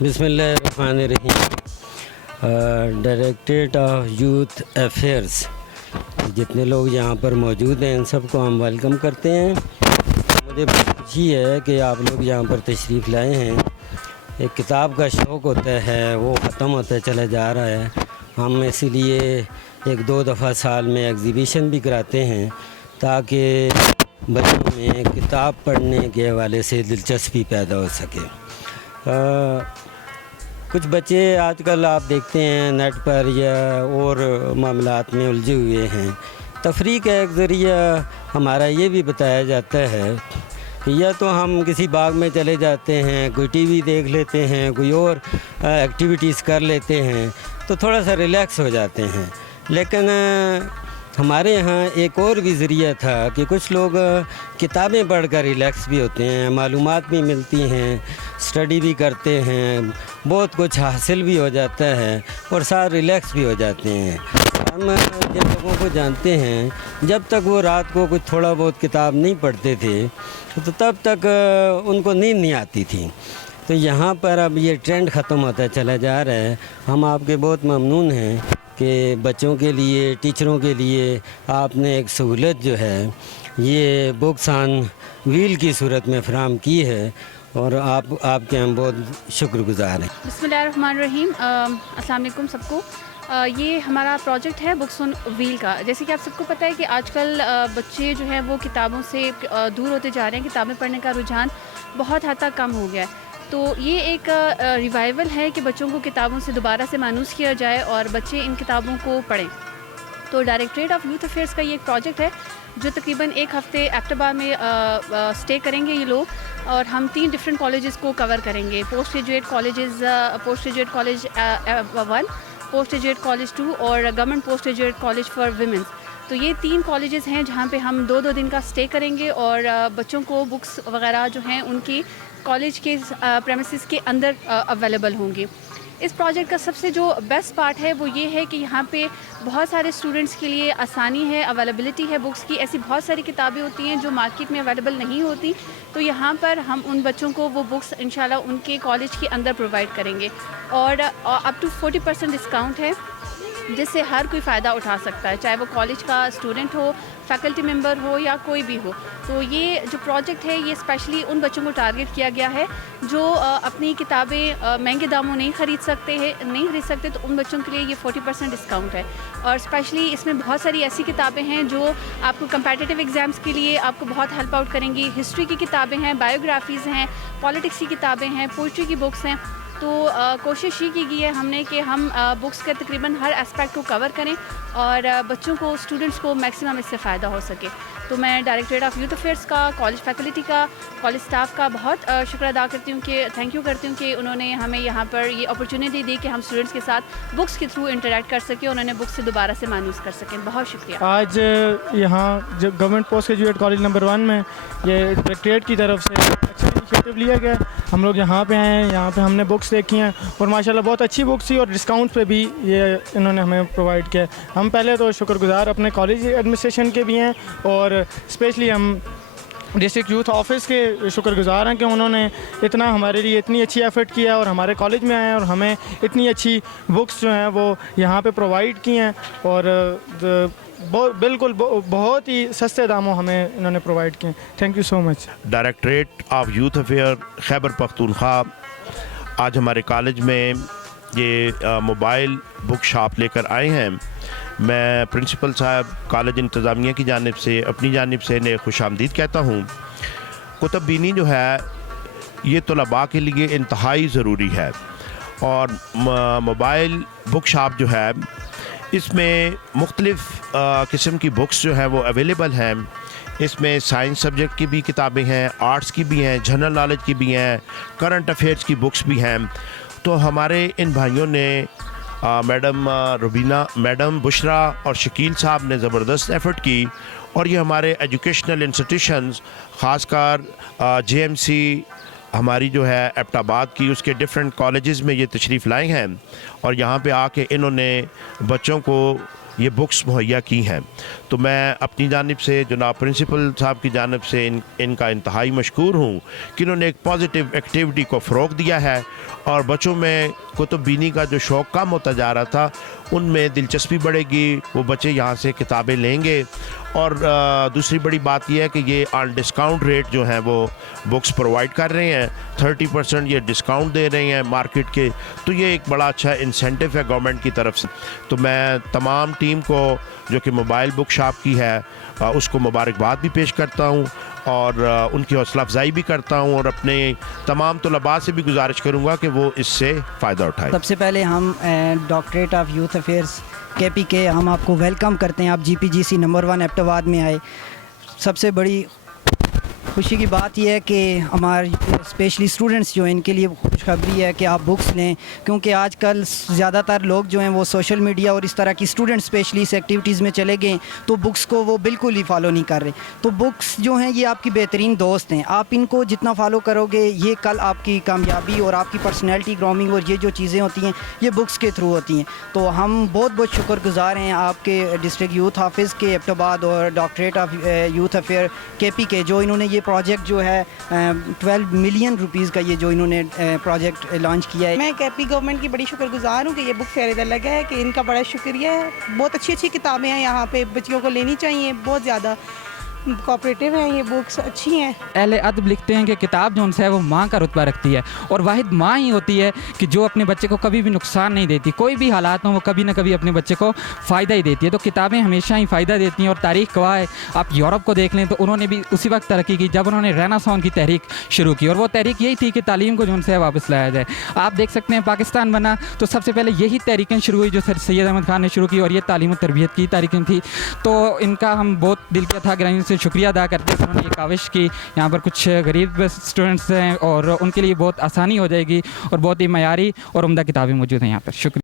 बिस्मिल्लाहिर्रहमानिर्रहीम। Directorate of youth affairs, जितने लोग यहाँ पर मौजूद हैं इन सबको हम वेलकम करते हैं। मुझे बहुत खुशी है कि आप लोग यहाँ पर तशरीफ़ लाए हैं। एक किताब का शौक़ होता है, वो ख़त्म होता चला जा रहा है। हम इसीलिए एक दो दफ़ा साल में एग्ज़िबिशन भी कराते हैं ताकि बच्चों में किताब पढ़ने के हवाले से दिलचस्पी पैदा हो सके। कुछ बच्चे आजकल आप देखते हैं नेट पर या और मामलात में उलझे हुए हैं। तफरीह का एक ज़रिया हमारा ये भी बताया जाता है कि या तो हम किसी बाग में चले जाते हैं, कोई टीवी देख लेते हैं, कोई और एक्टिविटीज़ कर लेते हैं तो थोड़ा सा रिलैक्स हो जाते हैं। लेकिन हमारे यहाँ एक और भी ज़रिया था कि कुछ लोग किताबें पढ़कर रिलैक्स भी होते हैं, मालूमात भी मिलती हैं, स्टडी भी करते हैं, बहुत कुछ हासिल भी हो जाता है और साथ रिलैक्स भी हो जाते हैं। हम जिन लोगों को जानते हैं जब तक वो रात को कुछ थोड़ा बहुत किताब नहीं पढ़ते थे तो तब तक उनको नींद नहीं आती थी। तो यहाँ पर अब ये ट्रेंड ख़त्म होता चला जा रहा है। हम आपके बहुत ममनून हैं कि बच्चों के लिए, टीचरों के लिए आपने एक सहूलत जो है ये बुक्स ऑन व्हील की सूरत में फ़राहम की है और आपके हम बहुत शुक्रगुज़ार हैं। बिस्मिल्लाहिर्रहमानिर्रहीम। अस्सलाम वालेकुम सबको। ये हमारा प्रोजेक्ट है बुक्स ऑन व्हील का। जैसे कि आप सबको पता है कि आजकल बच्चे जो हैं वो किताबों से दूर होते जा रहे हैं, किताबें पढ़ने का रुझान बहुत हद तक कम हो गया है। तो ये एक रिवाइवल है कि बच्चों को किताबों से दोबारा से मानूस किया जाए और बच्चे इन किताबों को पढ़ें। तो डायरेक्टरेट ऑफ यूथ अफेयर्स का ये एक प्रोजेक्ट है जो तकरीबन एक हफ़्ते एप्टाबा में स्टे करेंगे ये लोग, और हम 3 डिफरेंट कॉलेजेस को कवर करेंगे। Post graduate college 1, post graduate college 2 और government post graduate college for women's. तो ये 3 कॉलेजेस हैं जहाँ पे हम 2-2 दिन का स्टे करेंगे और बच्चों को बुक्स वगैरह जो हैं उनकी कॉलेज के प्रेमिसेस के अंदर अवेलेबल होंगी। इस प्रोजेक्ट का सबसे जो बेस्ट पार्ट है वो ये है कि यहाँ पे बहुत सारे स्टूडेंट्स के लिए आसानी है, अवेलेबिलिटी है बुक्स की। ऐसी बहुत सारी किताबें होती हैं जो मार्केट में अवेलेबल नहीं होती, तो यहाँ पर हम उन बच्चों को वो बुक्स इंशाल्लाह उनके कॉलेज के अंदर प्रोवाइड करेंगे और अप टू 40% डिस्काउंट है जिससे हर कोई फ़ायदा उठा सकता है, चाहे वो कॉलेज का स्टूडेंट हो, फैकल्टी मेंबर हो या कोई भी हो। तो ये जो प्रोजेक्ट है ये स्पेशली उन बच्चों को टारगेट किया गया है जो अपनी किताबें महंगे दामों नहीं खरीद सकते, तो उन बच्चों के लिए ये 40% डिस्काउंट है। और स्पेशली इसमें बहुत सारी ऐसी किताबें हैं जो आपको कंपेटिटिव एग्ज़ाम्स के लिए आपको बहुत हेल्प आउट करेंगी। हिस्ट्री की किताबें हैं, बायोग्राफीज़ हैं, पॉलिटिक्स की किताबें हैं, पोइट्री की बुक्स हैं। तो कोशिश ये की गई है हमने कि हम बुक्स के तकरीबन हर एस्पेक्ट को कवर करें और बच्चों को, स्टूडेंट्स को मैक्सिमम इससे फ़ायदा हो सके। तो मैं डायरेक्टरेट ऑफ यूथ अफेयर्स का, कॉलेज फैकल्टी का, कॉलेज स्टाफ का बहुत शुक्र अदा करती हूँ कि थैंक यू करती हूँ कि उन्होंने हमें यहाँ पर ये अपॉर्चुनिटी दी कि हम स्टूडेंट्स के साथ बुक्स के थ्रू इंटरेक्ट कर सकें, उन्होंने बुक्स से दोबारा से मानूस कर सकें। बहुत शुक्रिया। आज यहाँ जब government post graduate college number 1 में ये डायरेक्टरेट की तरफ से अच्छा इनिशिएटिव लिया गया। हम लोग यहाँ पे आए हैं, यहाँ पे हमने बुक्स देखी हैं और माशाल्लाह बहुत अच्छी बुक्स थी और डिस्काउंट पे भी ये इन्होंने हमें प्रोवाइड किया। हम पहले तो शुक्रगुज़ार अपने कॉलेज एडमिनिस्ट्रेशन के भी हैं और स्पेशली हम डिस्ट्रिक्ट यूथ ऑफिस के शुक्रगुज़ार हैं कि उन्होंने इतना हमारे लिए इतनी अच्छी एफ़र्ट किया और हमारे कॉलेज में आए हैं और हमें इतनी अच्छी बुक्स जो हैं वो यहाँ पे प्रोवाइड की हैं और बिल्कुल बहुत ही सस्ते दामों हमें इन्होंने प्रोवाइड किए। Thank you so much. Directorate of youth affair Khyber Pakhtunkhwa आज हमारे कॉलेज में ये मोबाइल बुक शॉप लेकर आए हैं। मैं प्रिंसिपल साहब, कॉलेज इंतज़ामिया की जानिब से, अपनी जानिब से इन्हें खुशामदीद कहता हूँ। कुतुब बीनी जो है ये तलबा के लिए इंतहाई ज़रूरी है और मोबाइल बुक शॉप जो है इसमें मुख्तलिफ़ किस्म की बुक्स जो हैं वो अवेलेबल हैं। इसमें साइंस सब्जेक्ट की भी किताबें हैं, आर्ट्स की भी हैं, जनरल नॉलेज की भी हैं, करंट अफेयर्स की बुक्स भी हैं। तो हमारे इन भाइयों ने मैडम रुबीना, मैडम बुशरा और शकील साहब ने ज़बरदस्त एफ़र्ट की और ये हमारे एजुकेशनल इंस्टीट्यूशंस ख़ासकर JMC ہماری جو ہے ایبٹ آباد کی اس کے ڈفرینٹ کالجز میں یہ تشریف لائے ہیں اور یہاں پہ آ کے انہوں نے بچوں کو یہ بکس مہیا کی ہیں. تو میں اپنی جانب سے جناب پرنسپل صاحب کی جانب سے ان کا انتہائی مشکور ہوں کہ انہوں نے ایک پازیٹیو ایکٹیویٹی کو فروغ دیا ہے اور بچوں میں کتب بینی کا جو شوق کم ہوتا جا رہا تھا ان میں دلچسپی بڑھے گی, وہ بچے یہاں سے کتابیں لیں گے. اور دوسری بڑی بات یہ ہے کہ یہ آن ڈسکاؤنٹ ریٹ جو ہیں وہ بکس پرووائڈ کر رہے ہیں, 30% یہ ڈسکاؤنٹ دے رہے ہیں مارکیٹ کے. تو یہ ایک بڑا اچھا انسینٹو ہے گورنمنٹ کی طرف سے. تو میں تمام ٹیم کو جو کہ موبائل بک شاپ کی ہے اس کو مبارکباد بھی پیش کرتا ہوں اور ان کی حوصلہ افزائی بھی کرتا ہوں اور اپنے تمام طلباء سے بھی گزارش کروں گا کہ وہ اس سے فائدہ اٹھائیں. سب سے پہلے ہم directorate of youth affairs KPK ہم آپ کو ویلکم کرتے ہیں. آپ GPGC نمبر 1 ایبٹ آباد میں آئے. سب سے بڑی خوشی کی بات یہ ہے کہ ہمارے اسپیشلی اسٹوڈنٹس جو ہیں ان کے لیے خوشخبری ہے کہ آپ بکس لیں, کیونکہ آج کل زیادہ تر لوگ جو ہیں وہ سوشل میڈیا اور اس طرح کی اسٹوڈنٹ اسپیشلی اس ایکٹیویٹیز میں چلے گئے تو بکس کو وہ بالکل ہی فالو نہیں کر رہے. تو بکس جو ہیں یہ آپ کی بہترین دوست ہیں. آپ ان کو جتنا فالو کرو گے یہ کل آپ کی کامیابی اور آپ کی پرسنالٹی گرومنگ اور یہ جو چیزیں ہوتی ہیں یہ بکس کے تھرو ہوتی ہیں. تو ہم بہت بہت شکر گزار ہیں آپ کے ڈسٹرکٹ یوتھ آفس کے ایبٹ آباد اور directorate of youth affair KPK جو انہوں نے یہ پروجیکٹ جو ہے 12 ملین روپیز کا یہ جو انہوں نے پروجیکٹ لانچ کیا ہے. میں KP گورنمنٹ کی بڑی شکر گزار ہوں کہ یہ بک فیئر ادھر لگا ہے, کہ ان کا بڑا شکریہ ہے. بہت اچھی اچھی کتابیں ہیں یہاں پہ, بچیوں کو لینی چاہیے. بہت زیادہ کوآپریٹیو ہیں یہ بکس, اچھی ہیں. اہل ادب لکھتے ہیں کہ کتاب جو ان سے ہے وہ ماں کا رتبہ رکھتی ہے اور واحد ماں ہی ہوتی ہے کہ جو اپنے بچے کو کبھی بھی نقصان نہیں دیتی. کوئی بھی حالات ہوں وہ کبھی نہ کبھی اپنے بچے کو فائدہ ہی دیتی ہے. تو کتابیں ہمیشہ ہی فائدہ دیتی ہیں اور تاریخ گواہ ہے. آپ یورپ کو دیکھ لیں تو انہوں نے بھی اسی وقت ترقی کی جب انہوں نے رینیسانس کی تحریک شروع کی, اور وہ تحریک یہی تھی کہ تعلیم کو جو ان سے واپس لایا جائے. آپ دیکھ سکتے ہیں پاکستان بنا تو سب سے پہلے یہی تحریکیں شروع ہوئی جو سید احمد خان نے شروع کی, اور یہ تعلیم و تربیت کی تحریکیں تھی. تو ان کا ہم بہت دل کے تھا گرامی سے شکریہ ادا کرتے ہیں. انہوں نے یہ کاوش کی یہاں پر کچھ غریب اسٹوڈنٹس ہیں اور ان کے لیے بہت آسانی ہو جائے گی اور بہت ہی معیاری اور عمدہ کتابیں موجود ہیں یہاں پر. شکریہ.